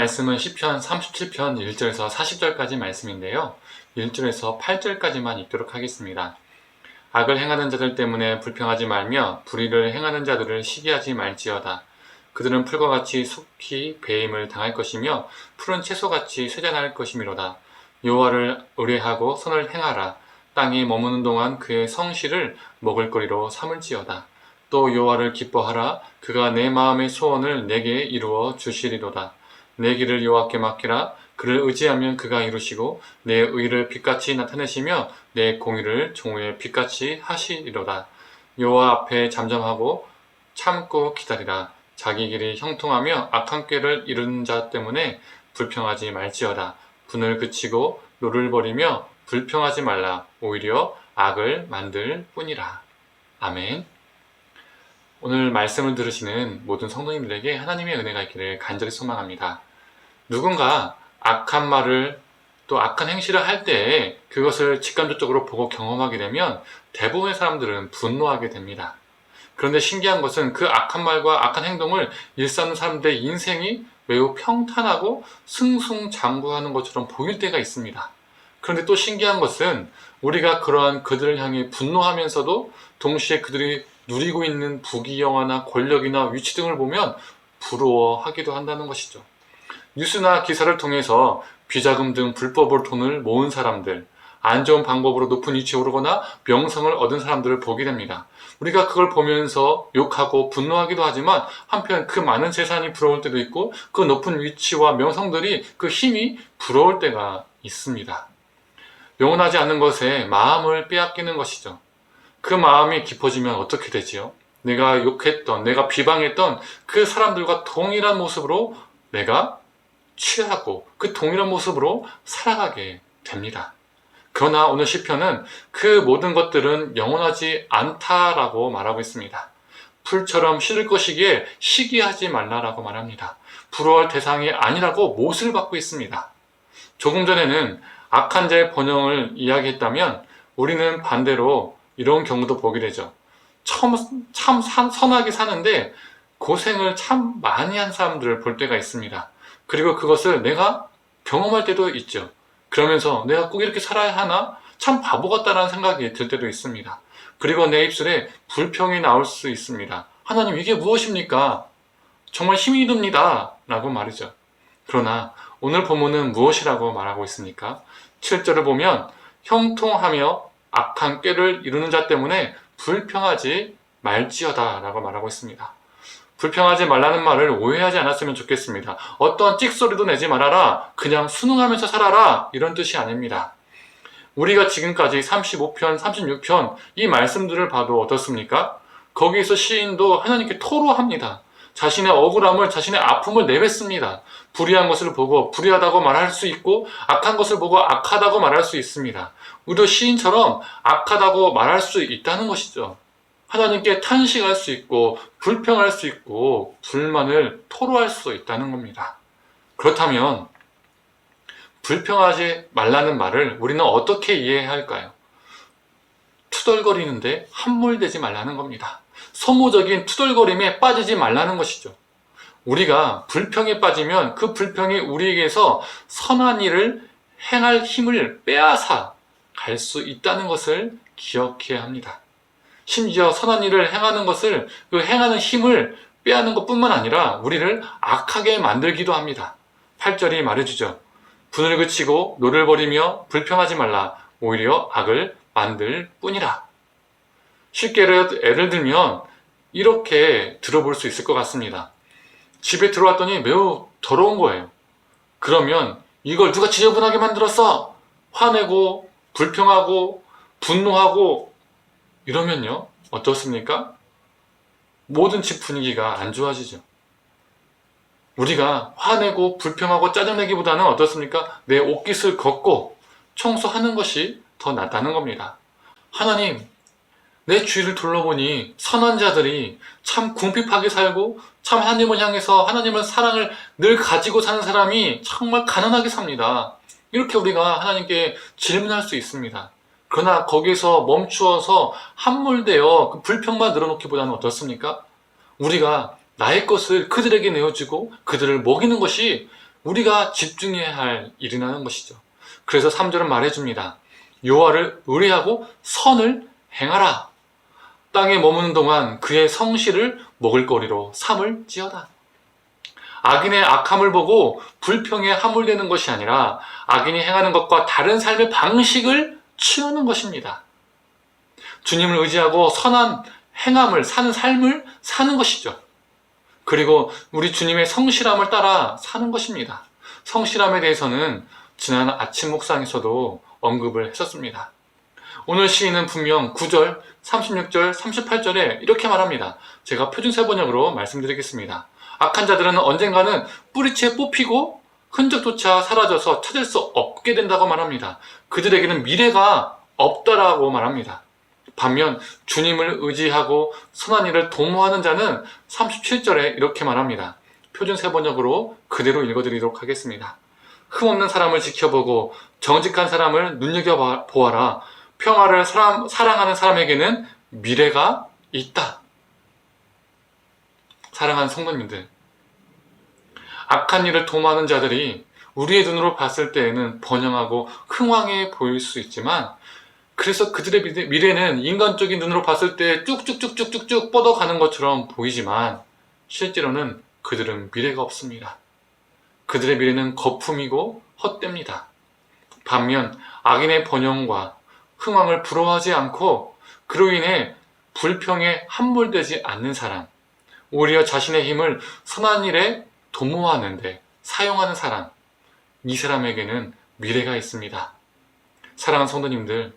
말씀은 시편 37편 1절에서 40절까지 말씀인데요. 1절에서 8절까지만 읽도록 하겠습니다. 악을 행하는 자들 때문에 불평하지 말며 불의를 행하는 자들을 시기하지 말지어다. 그들은 풀과 같이 속히 배임을 당할 것이며 푸른 채소같이 쇠잔할 것이미로다. 여호와를 의뢰하고 선을 행하라. 땅에 머무는 동안 그의 성실을 먹을거리로 삼을지어다. 또 여호와를 기뻐하라. 그가 내 마음의 소원을 내게 이루어 주시리로다. 내 길을 여호와께 맡기라. 그를 의지하면 그가 이루시고 내 의를 빛같이 나타내시며 내 공의를 종의 빛같이 하시리로다. 여호와 앞에 잠잠하고 참고 기다리라. 자기 길이 형통하며 악한 꾀를 이루는 자 때문에 불평하지 말지어다. 분을 그치고 노를 버리며 불평하지 말라. 오히려 악을 만들 뿐이라. 아멘. 오늘 말씀을 들으시는 모든 성도님들에게 하나님의 은혜가 있기를 간절히 소망합니다. 누군가 악한 말을 또 악한 행실을 할 때 그것을 직간접적으로 보고 경험하게 되면 대부분의 사람들은 분노하게 됩니다. 그런데 신기한 것은 그 악한 말과 악한 행동을 일삼는 사람들의 인생이 매우 평탄하고 승승장구하는 것처럼 보일 때가 있습니다. 그런데 또 신기한 것은 우리가 그러한 그들을 향해 분노하면서도 동시에 그들이 누리고 있는 부귀영화나 권력이나 위치 등을 보면 부러워하기도 한다는 것이죠. 뉴스나 기사를 통해서 비자금 등 불법으로 돈을 모은 사람들, 안 좋은 방법으로 높은 위치에 오르거나 명성을 얻은 사람들을 보게 됩니다. 우리가 그걸 보면서 욕하고 분노하기도 하지만 한편 그 많은 재산이 부러울 때도 있고 그 높은 위치와 명성들이 그 힘이 부러울 때가 있습니다. 영원하지 않는 것에 마음을 빼앗기는 것이죠. 그 마음이 깊어지면 어떻게 되지요? 내가 욕했던, 내가 비방했던 그 사람들과 동일한 모습으로 내가 취하고 그 동일한 모습으로 살아가게 됩니다. 그러나 오늘 시편은 그 모든 것들은 영원하지 않다라고 말하고 있습니다. 풀처럼 시들 것이기에 시기하지 말라라고 말합니다. 부러워할 대상이 아니라고 못을 받고 있습니다. 조금 전에는 악한 자의 번영을 이야기했다면 우리는 반대로 이런 경우도 보게 되죠. 참 선하게 사는데 고생을 참 많이 한 사람들을 볼 때가 있습니다. 그리고 그것을 내가 경험할 때도 있죠. 그러면서 내가 꼭 이렇게 살아야 하나? 참 바보 같다라는 생각이 들 때도 있습니다. 그리고 내 입술에 불평이 나올 수 있습니다. 하나님, 이게 무엇입니까? 정말 힘이 듭니다. 라고 말이죠. 그러나 오늘 본문은 무엇이라고 말하고 있습니까? 7절을 보면 형통하며 악한 꾀를 이루는 자 때문에 불평하지 말지어다 라고 말하고 있습니다. 불평하지 말라는 말을 오해하지 않았으면 좋겠습니다. 어떤 찍소리도 내지 말아라, 그냥 순응하면서 살아라, 이런 뜻이 아닙니다. 우리가 지금까지 35편, 36편 이 말씀들을 봐도 어떻습니까? 거기에서 시인도 하나님께 토로합니다. 자신의 억울함을, 자신의 아픔을 내뱉습니다. 불의한 것을 보고 불의하다고 말할 수 있고 악한 것을 보고 악하다고 말할 수 있습니다. 우리도 시인처럼 악하다고 말할 수 있다는 것이죠. 하나님께 탄식할 수 있고 불평할 수 있고 불만을 토로할 수 있다는 겁니다. 그렇다면 불평하지 말라는 말을 우리는 어떻게 이해해야 할까요? 투덜거리는데 함몰되지 말라는 겁니다. 소모적인 투덜거림에 빠지지 말라는 것이죠. 우리가 불평에 빠지면 그 불평이 우리에게서 선한 일을 행할 힘을 빼앗아 갈 수 있다는 것을 기억해야 합니다. 심지어 선한 일을 행하는 것을, 그 행하는 힘을 빼앗는 것뿐만 아니라 우리를 악하게 만들기도 합니다. 8절이 말해주죠. 분을 그치고 노를 버리며 불평하지 말라. 오히려 악을 만들 뿐이라. 쉽게 예를 들면 이렇게 들어볼 수 있을 것 같습니다. 집에 들어왔더니 매우 더러운 거예요. 그러면 이걸 누가 지저분하게 만들었어? 화내고 불평하고 분노하고 이러면요, 어떻습니까? 모든 집 분위기가 안 좋아지죠. 우리가 화내고 불평하고 짜증내기보다는 어떻습니까? 내 옷깃을 걷고 청소하는 것이 더 낫다는 겁니다. 하나님, 내 주위를 둘러보니 선한 자들이 참 궁핍하게 살고 참 하나님을 향해서 하나님의 사랑을 늘 가지고 사는 사람이 정말 가난하게 삽니다. 이렇게 우리가 하나님께 질문할 수 있습니다. 그러나 거기서 멈추어서 함몰되어 그 불평만 늘어놓기보다는 어떻습니까? 우리가 나의 것을 그들에게 내어주고 그들을 먹이는 것이 우리가 집중해야 할 일이라는 것이죠. 그래서 3절은 말해줍니다. 여호와를 의뢰하고 선을 행하라. 땅에 머무는 동안 그의 성실을 먹을거리로 삼을지어다. 악인의 악함을 보고 불평에 함몰되는 것이 아니라 악인이 행하는 것과 다른 삶의 방식을 취하는 것입니다. 주님을 의지하고 선한 행함을 사는 삶을 사는 것이죠. 그리고 우리 주님의 성실함을 따라 사는 것입니다. 성실함에 대해서는 지난 아침 묵상에서도 언급을 했었습니다. 오늘 시인은 분명 9절, 36절, 38절에 이렇게 말합니다. 제가 표준세 번역으로 말씀드리겠습니다. 악한 자들은 언젠가는 뿌리채 뽑히고 흔적조차 사라져서 찾을 수 없게 된다고 말합니다. 그들에게는 미래가 없다라고 말합니다. 반면 주님을 의지하고 선한 일을 도모하는 자는 37절에 이렇게 말합니다. 표준세 번역으로 그대로 읽어드리도록 하겠습니다. 흠없는 사람을 지켜보고 정직한 사람을 눈여겨보아라. 평화를 사랑하는 사람에게는 미래가 있다. 사랑하는 성도님들, 악한 일을 도모하는 자들이 우리의 눈으로 봤을 때에는 번영하고 흥왕해 보일 수 있지만, 그래서 그들의 미래는 인간적인 눈으로 봤을 때 쭉쭉쭉쭉쭉쭉 뻗어가는 것처럼 보이지만 실제로는 그들은 미래가 없습니다. 그들의 미래는 거품이고 헛됩니다. 반면 악인의 번영과 흥왕을 부러워하지 않고 그로 인해 불평에 함몰되지 않는 사람, 오히려 자신의 힘을 선한 일에 도모하는데 사용하는 사람, 이 사람에게는 미래가 있습니다. 사랑하는 성도님들,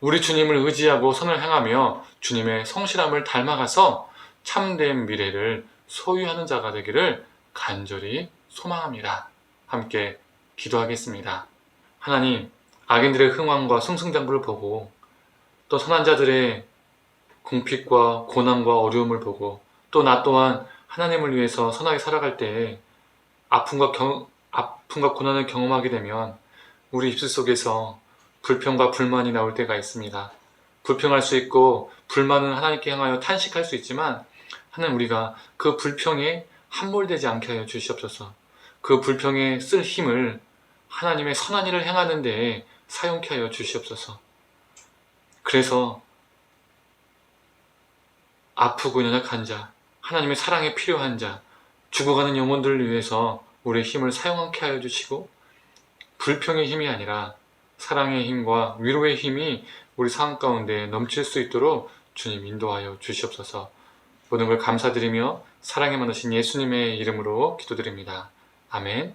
우리 주님을 의지하고 선을 행하며 주님의 성실함을 닮아가서 참된 미래를 소유하는 자가 되기를 간절히 소망합니다. 함께 기도하겠습니다. 하나님, 악인들의 흥왕과 승승장구를 보고 또 선한 자들의 궁핍과 고난과 어려움을 보고 또 나 또한 하나님을 위해서 선하게 살아갈 때에 아픔과 고난을 경험하게 되면 우리 입술 속에서 불평과 불만이 나올 때가 있습니다. 불평할 수 있고 불만은 하나님께 향하여 탄식할 수 있지만 하나님, 우리가 그 불평에 함몰되지 않게 하여 주시옵소서. 그 불평에 쓸 힘을 하나님의 선한 일을 행하는 데에 사용케 하여 주시옵소서. 그래서 아프고 연약한 자, 하나님의 사랑에 필요한 자, 죽어가는 영혼들을 위해서 우리의 힘을 사용하게 하여 주시고, 불평의 힘이 아니라 사랑의 힘과 위로의 힘이 우리 상황 가운데 넘칠 수 있도록 주님 인도하여 주시옵소서. 모든 걸 감사드리며 사랑에 많으신 예수님의 이름으로 기도드립니다. 아멘.